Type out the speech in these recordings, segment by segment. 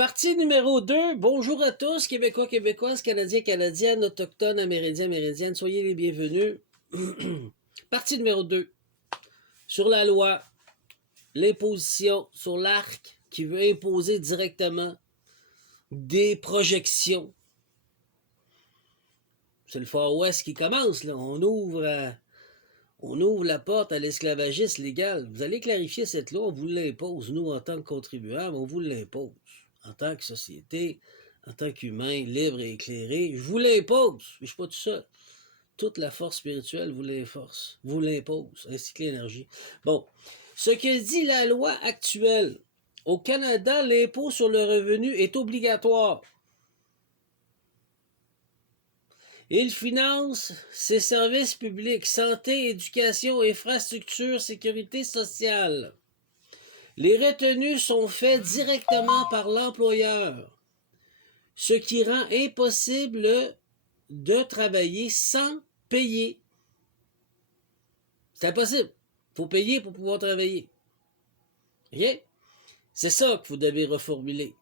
Partie numéro 2. Bonjour à tous, Québécois, Québécoises, Canadiens, Canadiennes, Autochtones, Amérindiens, Amérindiennes. Soyez les bienvenus. Partie numéro 2. Sur la loi, l'imposition sur l'ARC qui veut imposer directement des projections. C'est le Far West qui commence, là. On ouvre la porte à l'esclavagisme légal. Vous allez clarifier cette loi, on vous l'impose, nous, en tant que contribuables, on vous l'impose. En tant que société, en tant qu'humain libre et éclairé, je vous l'impose. Je ne suis pas tout seul. Toute la force spirituelle vous l'impose, ainsi que l'énergie. Bon, ce que dit la loi actuelle, au Canada, l'impôt sur le revenu est obligatoire. Il finance ses services publics, santé, éducation, infrastructure, sécurité sociale. Les retenues sont faites directement par l'employeur, ce qui rend impossible de travailler sans payer. C'est impossible. Il faut payer pour pouvoir travailler. OK? C'est ça que vous devez reformuler.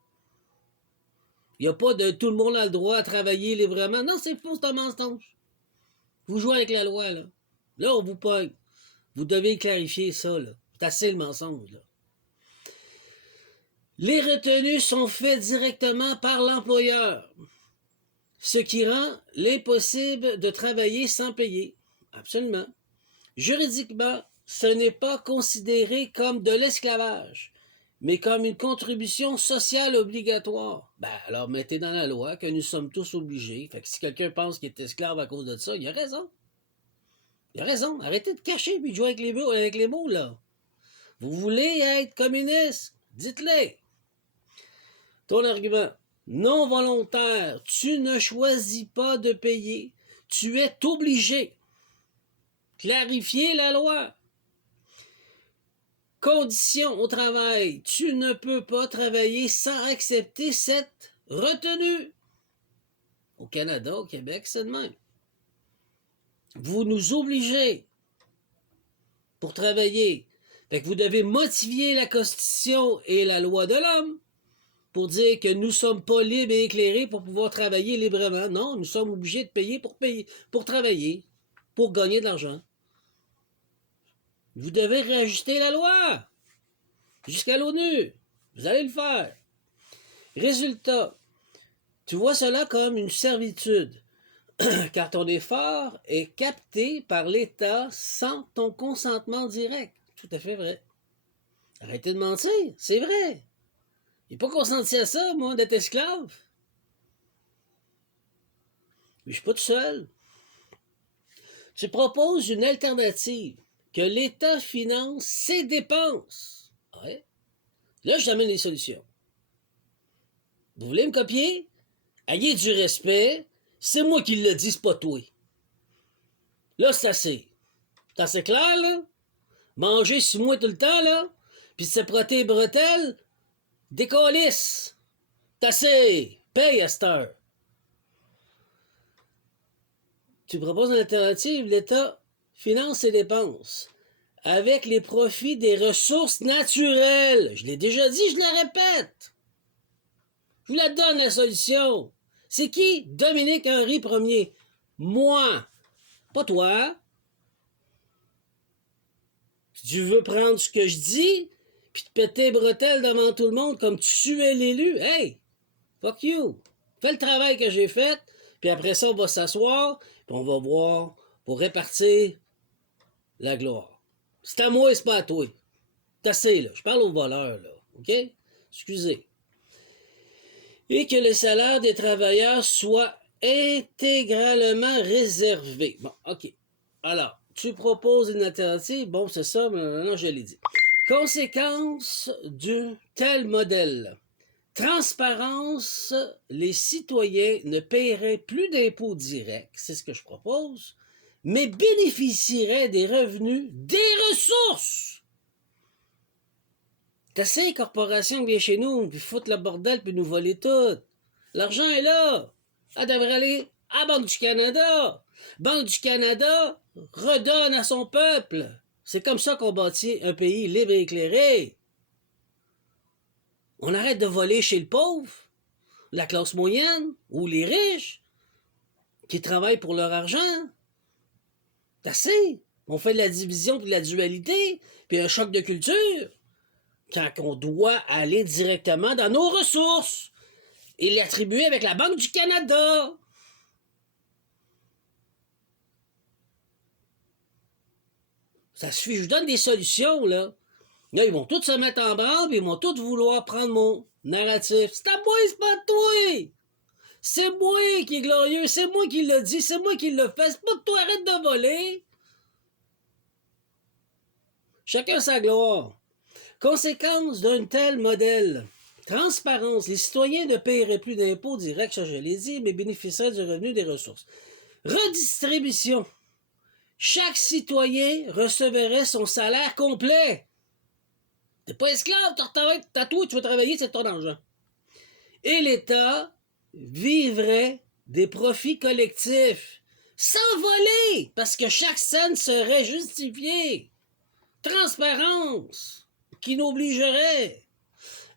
Il n'y a pas de tout le monde a le droit à travailler librement. Non, c'est faux, c'est un mensonge. Vous jouez avec la loi, là. Là, on vous pogne. Vous devez clarifier ça, là. C'est assez le mensonge, là. Les retenues sont faites directement par l'employeur, ce qui rend l'impossible de travailler sans payer. Absolument. Juridiquement, ce n'est pas considéré comme de l'esclavage, mais comme une contribution sociale obligatoire. Ben, alors mettez dans la loi que nous sommes tous obligés. Fait que si quelqu'un pense qu'il est esclave à cause de ça, il a raison. Il a raison. Arrêtez de cacher et de jouer avec les mots, là. Vous voulez être communiste? Dites-le. Ton argument. Non volontaire. Tu ne choisis pas de payer. Tu es obligé. Clarifier la loi. Conditions au travail. Tu ne peux pas travailler sans accepter cette retenue. Au Canada, au Québec, c'est de même. Vous nous obligez pour travailler. Fait que vous devez motiver la Constitution et la loi de l'homme pour dire que nous ne sommes pas libres et éclairés pour pouvoir travailler librement. Non, nous sommes obligés de payer, pour travailler, pour gagner de l'argent. Vous devez réajuster la loi jusqu'à l'ONU. Vous allez le faire. Résultat, tu vois cela comme une servitude, car ton effort est capté par l'État sans ton consentement direct. Tout à fait vrai. Arrêtez de mentir, c'est vrai. Il n'est pas consenti à ça, moi, d'être esclave. Mais je suis pas tout seul. Tu proposes une alternative, que l'État finance ses dépenses. Ouais. Là, je t'amène les solutions. Vous voulez me copier? Ayez du respect. C'est moi qui le dis, c'est pas toi. Là, c'est assez. C'est assez clair, là? Manger sur moi tout le temps, là? Puis se frotter les bretelles? Décalisse! C'est assez! Paye à cette heure. Tu proposes une alternative, l'État finance ses dépenses avec les profits des ressources naturelles. Je l'ai déjà dit, je la répète. Je vous la donne, la solution. C'est qui? Dominique Henry Ier. Moi. Pas toi. Si tu veux prendre ce que je dis, puis te péter les bretelles devant tout le monde comme tu es l'élu, hey, fuck you. Fais le travail que j'ai fait, puis après ça, on va s'asseoir, puis on va voir pour répartir la gloire. C'est à moi et c'est pas à toi. C'est assez, là. Je parle aux voleurs, là. OK? Excusez. Et que le salaire des travailleurs soit intégralement réservé. Bon, OK. Alors, tu proposes une alternative. Bon, c'est ça, mais non, je l'ai dit. Conséquence du tel modèle. Transparence, les citoyens ne paieraient plus d'impôts directs, c'est ce que je propose, mais bénéficieraient des revenus des ressources. T'as ces corporations qui viennent chez nous, puis foutent le bordel, puis nous voler tout. L'argent est là. Elle devrait aller à Banque du Canada. Banque du Canada redonne à son peuple. C'est comme ça qu'on bâtit un pays libre et éclairé. On arrête de voler chez le pauvre, la classe moyenne ou les riches qui travaillent pour leur argent. C'est assez. On fait de la division et de la dualité, puis un choc de culture. Quand on doit aller directement dans nos ressources et l'attribuer avec la Banque du Canada. Ça suffit, je vous donne des solutions, là. Là, ils vont tous se mettre en branle, puis ils vont tous vouloir prendre mon narratif. C'est à moi, c'est pas à toi! C'est moi qui est glorieux, c'est moi qui l'a dit, c'est moi qui l'a fait, c'est pas toi, arrête de voler! Chacun sa gloire. Conséquence d'un tel modèle. Transparence. Les citoyens ne paieraient plus d'impôts directs, ça je l'ai dit, mais bénéficieraient du revenu des ressources. Redistribution. Chaque citoyen recevrait son salaire complet. T'es pas esclave, t'as tout, tu veux travailler, c'est ton argent. Et l'État vivrait des profits collectifs, sans voler, parce que chaque scène serait justifiée. Transparence, qui n'obligerait.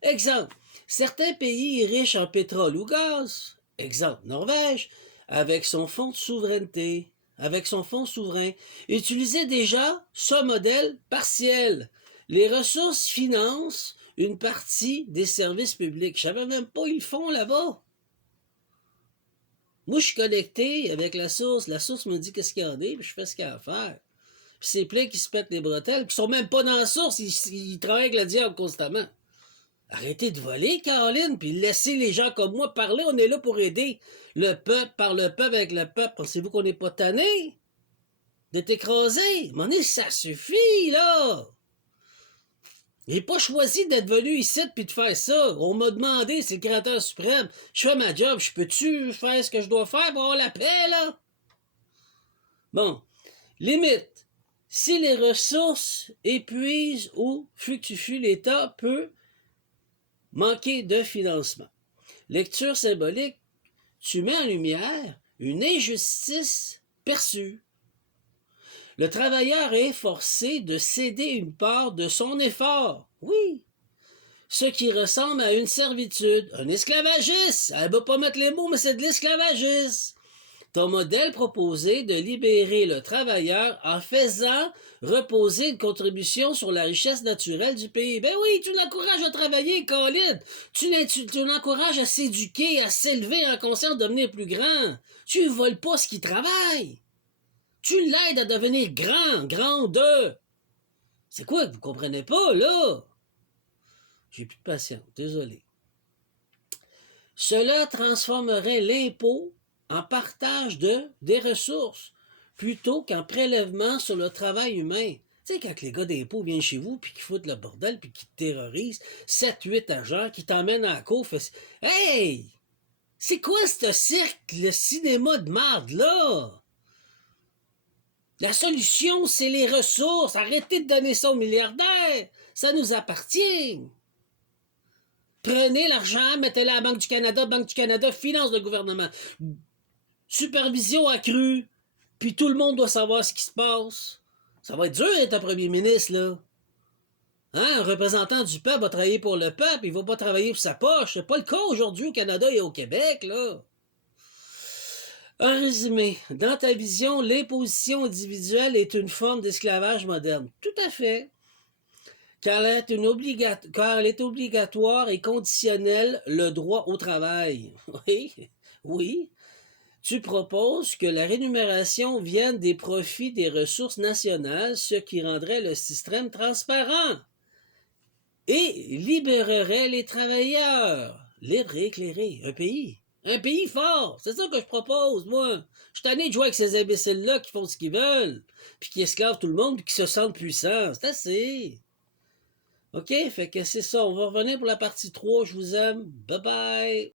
Exemple, certains pays riches en pétrole ou gaz, exemple Norvège, avec son fonds de souveraineté, avec son fonds souverain, utilisait déjà ce modèle partiel. Les ressources financent une partie des services publics. Je ne savais même pas, ils le font là-bas. Moi, je suis connecté avec la source me dit qu'est-ce qu'il y en a, puis je fais ce qu'il y a à faire. Puis c'est plein qui se pètent les bretelles, qui sont même pas dans la source, ils travaillent avec le diable constamment. Arrêtez de voler, Caroline, puis laissez les gens comme moi parler. On est là pour aider le peuple, par le peuple, avec le peuple. Pensez-vous qu'on n'est pas tanné d'être écrasé? À un moment donné, ça suffit, là! J'ai pas choisi d'être venu ici puis de faire ça. On m'a demandé, c'est le créateur suprême. Je fais ma job, je peux-tu faire ce que je dois faire pour avoir la paix, là? Bon, limite. Si les ressources épuisent ou fructifient, l'État peut manquer de financement. Lecture symbolique, tu mets en lumière une injustice perçue. Le travailleur est forcé de céder une part de son effort. Oui. Ce qui ressemble à une servitude, un esclavagisme. Elle ne va pas mettre les mots, mais c'est de l'esclavagisme. Ton modèle proposé de libérer le travailleur en faisant reposer une contribution sur la richesse naturelle du pays. Ben oui, tu l'encourages à travailler, Colin. Tu l'encourages à s'éduquer, à s'élever en conscience de devenir plus grand. Tu ne voles pas ce qui travaille. Tu l'aides à devenir grande. C'est quoi que vous comprenez pas, là? J'ai plus de patience, désolé. Cela transformerait l'impôt en partage des ressources, plutôt qu'en prélèvement sur le travail humain. Tu sais, quand les gars d'impôts viennent chez vous, puis qu'ils foutent le bordel, puis qu'ils te terrorisent, 7-8 agents, qui t'emmènent à la cour, hey! C'est quoi ce cirque, le cinéma de marde, là? La solution, c'est les ressources. Arrêtez de donner ça aux milliardaires. Ça nous appartient. Prenez l'argent, mettez-le à la Banque du Canada finance le gouvernement. Supervision accrue, puis tout le monde doit savoir ce qui se passe. Ça va être dur d'être un premier ministre, là. Hein? Un représentant du peuple va travailler pour le peuple, il va pas travailler pour sa poche. C'est pas le cas aujourd'hui au Canada et au Québec, là. En résumé, dans ta vision, l'imposition individuelle est une forme d'esclavage moderne. Tout à fait. Car elle est obligatoire et conditionnelle le droit au travail. Oui, oui. Tu proposes que la rémunération vienne des profits des ressources nationales, ce qui rendrait le système transparent et libérerait les travailleurs. Libre et éclairé. Un pays fort. C'est ça que je propose, moi. Je suis tanné de jouer avec ces imbéciles-là qui font ce qu'ils veulent, puis qui esclavent tout le monde, puis qui se sentent puissants. C'est assez. OK? Fait que c'est ça. On va revenir pour la partie 3. Je vous aime. Bye bye.